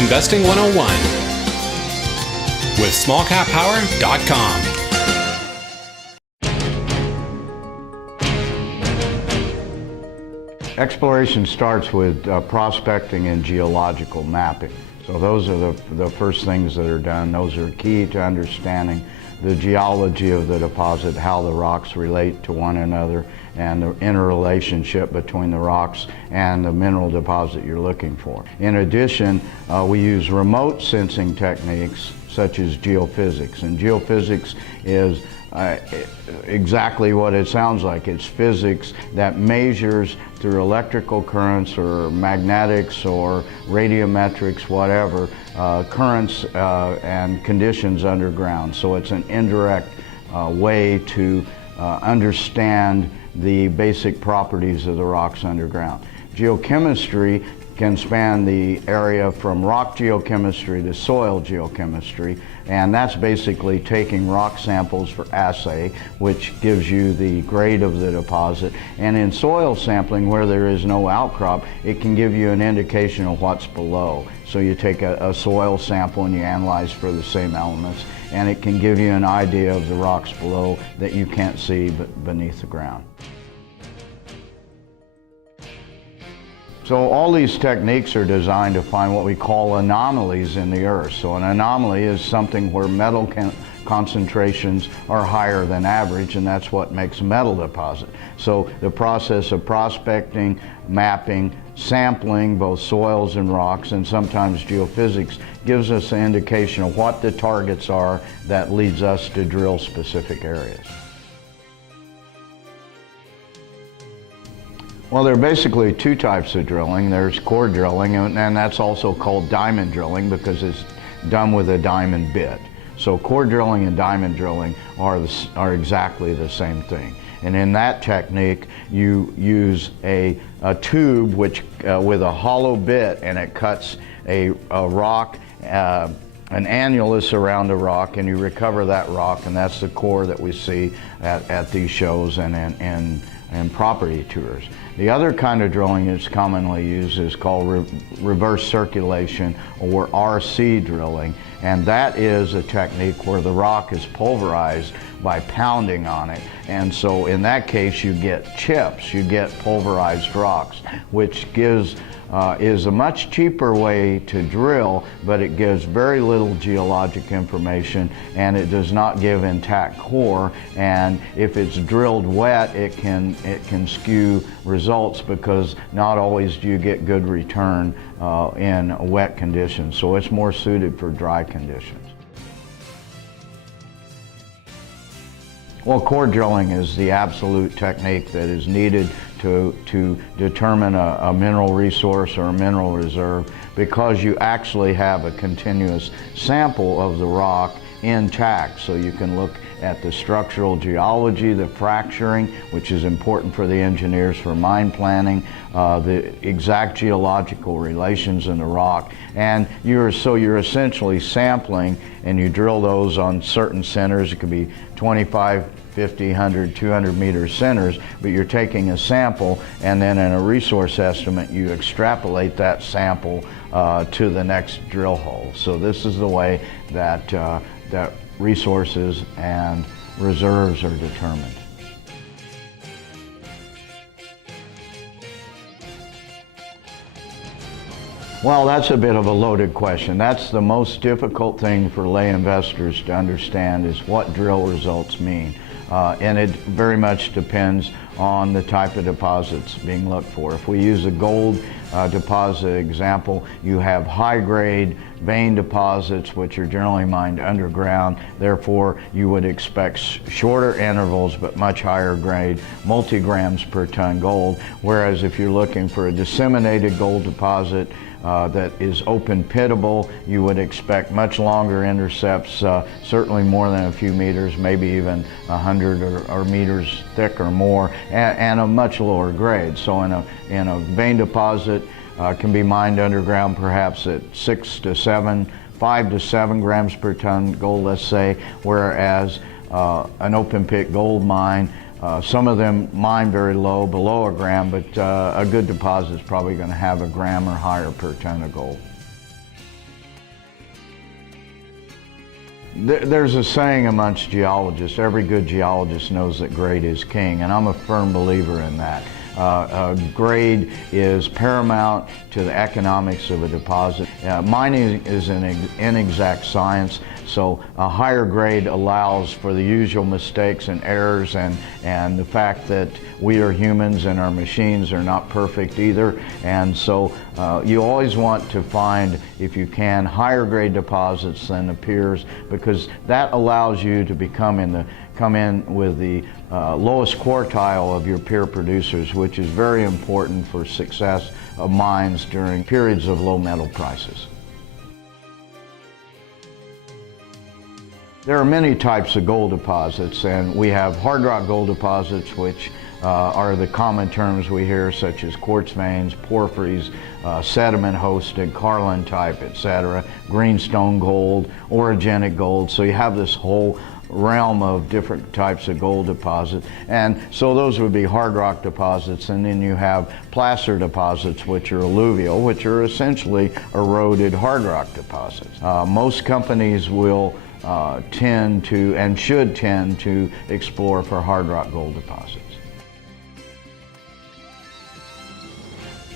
Investing 101 with smallcappower.com. Exploration starts with prospecting and geological mapping. So those are the first things that are done. Those are key to understanding the geology of the deposit, how the rocks relate to one another, and the interrelationship between the rocks and the mineral deposit you're looking for. In addition, we use remote sensing techniques such as geophysics. And geophysics is exactly what it sounds like. It's physics that measures through electrical currents or magnetics or radiometrics, whatever, currents and conditions underground. So it's an indirect way to understand the basic properties of the rocks underground. Geochemistry can span the area from rock geochemistry to soil geochemistry, and that's basically taking rock samples for assay, which gives you the grade of the deposit. And in soil sampling, where there is no outcrop, it can give you an indication of what's below. So you take a soil sample and you analyze for the same elements, and it can give you an idea of the rocks below that you can't see beneath the ground. So all these techniques are designed to find what we call anomalies in the earth. So an anomaly is something where metal concentrations are higher than average, and that's what makes a metal deposit. So the process of prospecting, mapping, sampling both soils and rocks, and sometimes geophysics, gives us an indication of what the targets are that leads us to drill specific areas. Well, there are basically two types of drilling. There's core drilling, and that's also called diamond drilling because it's done with a diamond bit. So core drilling and diamond drilling are exactly the same thing. And in that technique, you use a tube which with a hollow bit, and it cuts a rock, an annulus around a rock, and you recover that rock, and that's the core that we see at these shows and property tours. The other kind of drilling that's commonly used is called reverse circulation, or RC drilling, and that is a technique where the rock is pulverized by pounding on it. And so in that case you get chips, you get pulverized rocks, which is a much cheaper way to drill, but it gives very little geologic information, and it does not give intact core. And if it's drilled wet, it can skew results because not always do you get good return in wet conditions. So it's more suited for dry conditions. Well, core drilling is the absolute technique that is needed to determine a mineral resource or a mineral reserve, because you actually have a continuous sample of the rock intact. So you can look at the structural geology, the fracturing, which is important for the engineers for mine planning, the exact geological relations in the rock, and you're essentially sampling, and you drill those on certain centers. It could be 25, 50, 100, 200 meter centers, but you're taking a sample, and then in a resource estimate you extrapolate that sample to the next drill hole. So this is the way that resources and reserves are determined. Well, that's a bit of a loaded question. That's the most difficult thing for lay investors to understand, is what drill results mean. And it very much depends on the type of deposits being looked for. If we use a gold deposit example, you have high-grade vein deposits which are generally mined underground. Therefore, you would expect shorter intervals but much higher grade, multi-grams per ton gold. Whereas if you're looking for a disseminated gold deposit that is open pittable, you would expect much longer intercepts, certainly more than a few meters, maybe even 100 or meters thick or more, and a much lower grade. So in a vein deposit can be mined underground perhaps at 5 to 7 grams per ton gold, let's say, whereas an open pit gold mine, some of them mine very low, below a gram, but a good deposit is probably going to have a gram or higher per ton of gold. There's a saying amongst geologists, every good geologist knows that grade is king, and I'm a firm believer in that. Grade is paramount to the economics of a deposit. Mining is an inexact science, so a higher grade allows for the usual mistakes and errors, and the fact that we are humans and our machines are not perfect either. And so you always want to find, if you can, higher grade deposits than the peers, because that allows you to come in with the lowest quartile of your peer producers, which is very important for success of mines during periods of low metal prices. There are many types of gold deposits, and we have hard rock gold deposits, which are the common terms we hear, such as quartz veins, porphyries, sediment hosted, Carlin type, etc., greenstone gold, orogenic gold. So you have this whole realm of different types of gold deposits, and so those would be hard rock deposits. And then you have placer deposits, which are alluvial, which are essentially eroded hard rock deposits. Most companies will tend to, and should tend to, explore for hard rock gold deposits.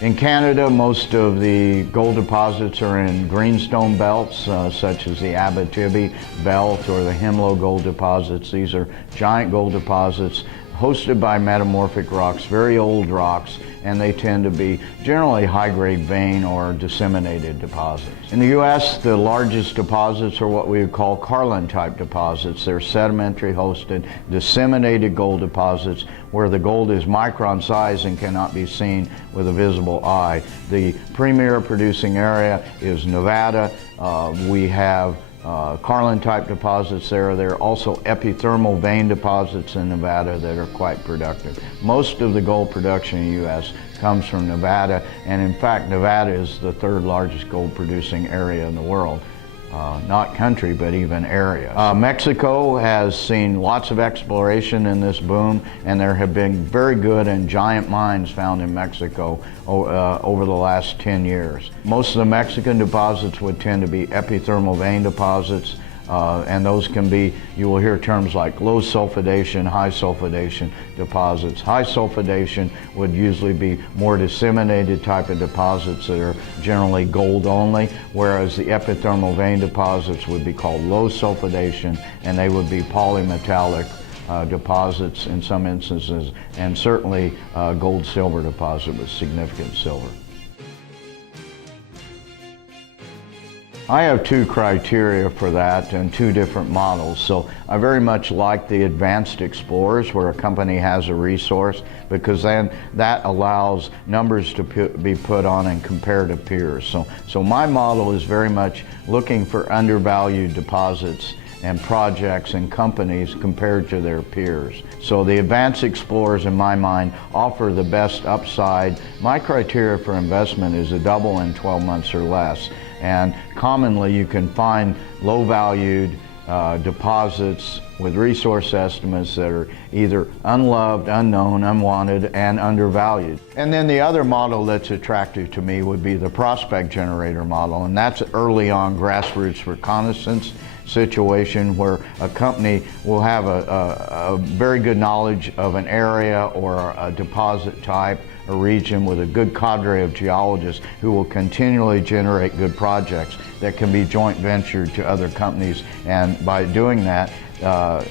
In Canada, most of the gold deposits are in greenstone belts, such as the Abitibi belt or the Hemlo gold deposits. These are giant gold deposits hosted by metamorphic rocks, very old rocks, and they tend to be generally high-grade vein or disseminated deposits. In the U.S., the largest deposits are what we would call Carlin-type deposits. They're sedimentary-hosted, disseminated gold deposits where the gold is micron size and cannot be seen with a visible eye. The premier producing area is Nevada. We have Carlin-type deposits there. There are also epithermal vein deposits in Nevada that are quite productive. Most of the gold production in the U.S. comes from Nevada, and in fact, Nevada is the third largest gold producing area in the world. Not country, but even area. Mexico has seen lots of exploration in this boom, and there have been very good and giant mines found in Mexico over the last 10 years. Most of the Mexican deposits would tend to be epithermal vein deposits, and those can be, you will hear terms like low sulfidation, high sulfidation deposits. High sulfidation would usually be more disseminated type of deposits that are generally gold only, whereas the epithermal vein deposits would be called low sulfidation, and they would be polymetallic deposits in some instances, and certainly gold-silver deposit with significant silver. I have two criteria for that and two different models. So I very much like the advanced explorers, where a company has a resource, because then that allows numbers to be put on and compare to peers. So my model is very much looking for undervalued deposits and projects and companies compared to their peers. So the advanced explorers, in my mind, offer the best upside. My criteria for investment is a double in 12 months or less. And commonly you can find low-valued deposits with resource estimates that are either unloved, unknown, unwanted, and undervalued. And then the other model that's attractive to me would be the prospect generator model, and that's early on grassroots reconnaissance situation where a company will have a very good knowledge of an area or a deposit type, a region, with a good cadre of geologists who will continually generate good projects that can be joint ventured to other companies. And by doing that,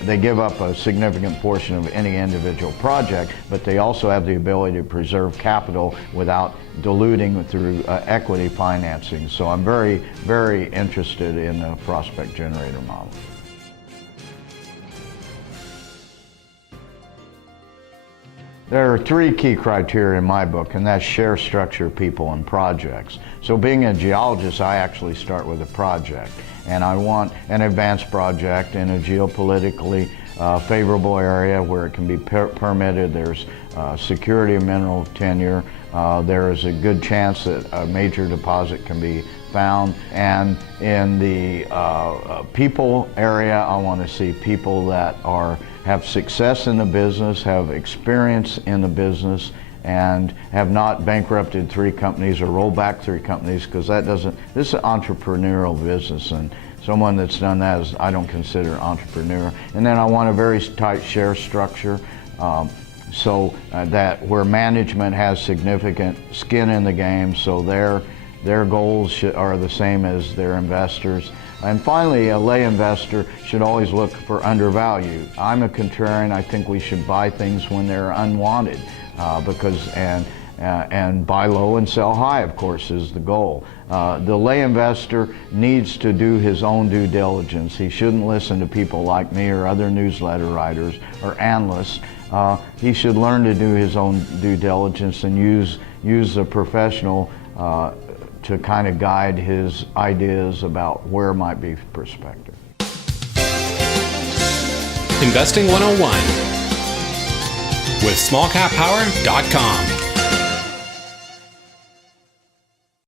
they give up a significant portion of any individual project, but they also have the ability to preserve capital without diluting through equity financing. So I'm very, very interested in the prospect generator model. There are three key criteria in my book, and that's share, structure, people, and projects. So being a geologist, I actually start with a project, and I want an advanced project in a geopolitically favorable area where it can be permitted. There's security of mineral tenure. There is a good chance that a major deposit can be found. And in the people area, I want to see people that have success in the business, have experience in the business, and have not bankrupted 3 companies or rolled back 3 companies, because this is an entrepreneurial business, and Someone that's done that is, I don't consider entrepreneur. And then I want a very tight share structure, so that where management has significant skin in the game, so their goals are the same as their investors. And finally, a lay investor should always look for undervalue. I'm a contrarian. I think we should buy things when they're unwanted, and buy low and sell high, of course, is the goal. The lay investor needs to do his own due diligence. He shouldn't listen to people like me or other newsletter writers or analysts. He should learn to do his own due diligence and use a professional to kind of guide his ideas about where might be perspective. Investing 101 with smallcappower.com.